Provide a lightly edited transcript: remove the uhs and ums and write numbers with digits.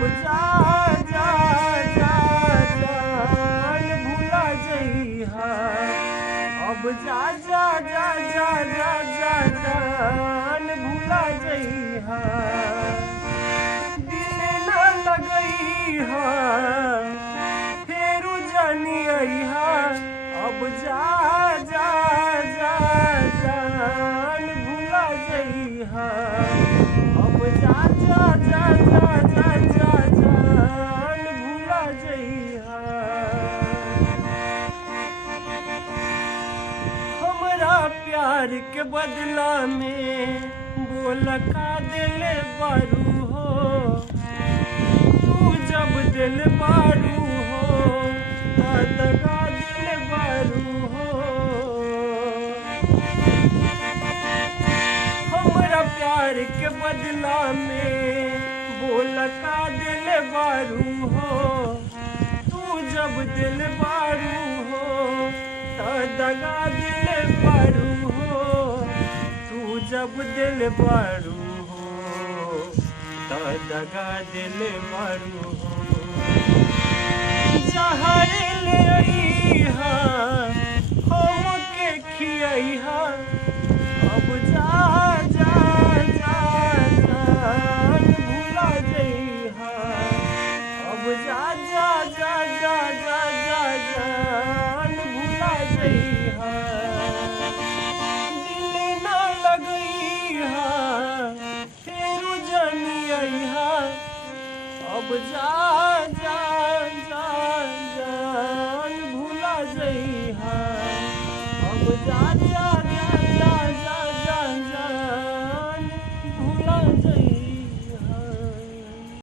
अब जा जा जा जान भूला जइहा। अब जा जा जा जा जा जा जान भूला जइहा। दिल न लगइहा फेरू जानी अइहा। अब जा जा जा जान भूला जइहा। अब जा जा जा जा जा जा जान भूला जइहा। हमरा प्यार के बदला में बोल का दिल बारू हो। तू जब दिल बारू हो दगा दिल बारू हो। हमरा प्यार के बदला में बोल का दिल बारू हो। तू जब दिल बारू हो दगा दिल बारू हो। तू जब दिल बारू हो दगा दिल बारू हो। जहर ले अइहा हमके खियइहा। अब जा जा जा जान भूला जइहा। अब जा जा जा जा जा जा जान भूला जइहा। दिल न लगइहा फेरू जानी अइहा। अब जा जा जा जान भूला जइहा। अब जा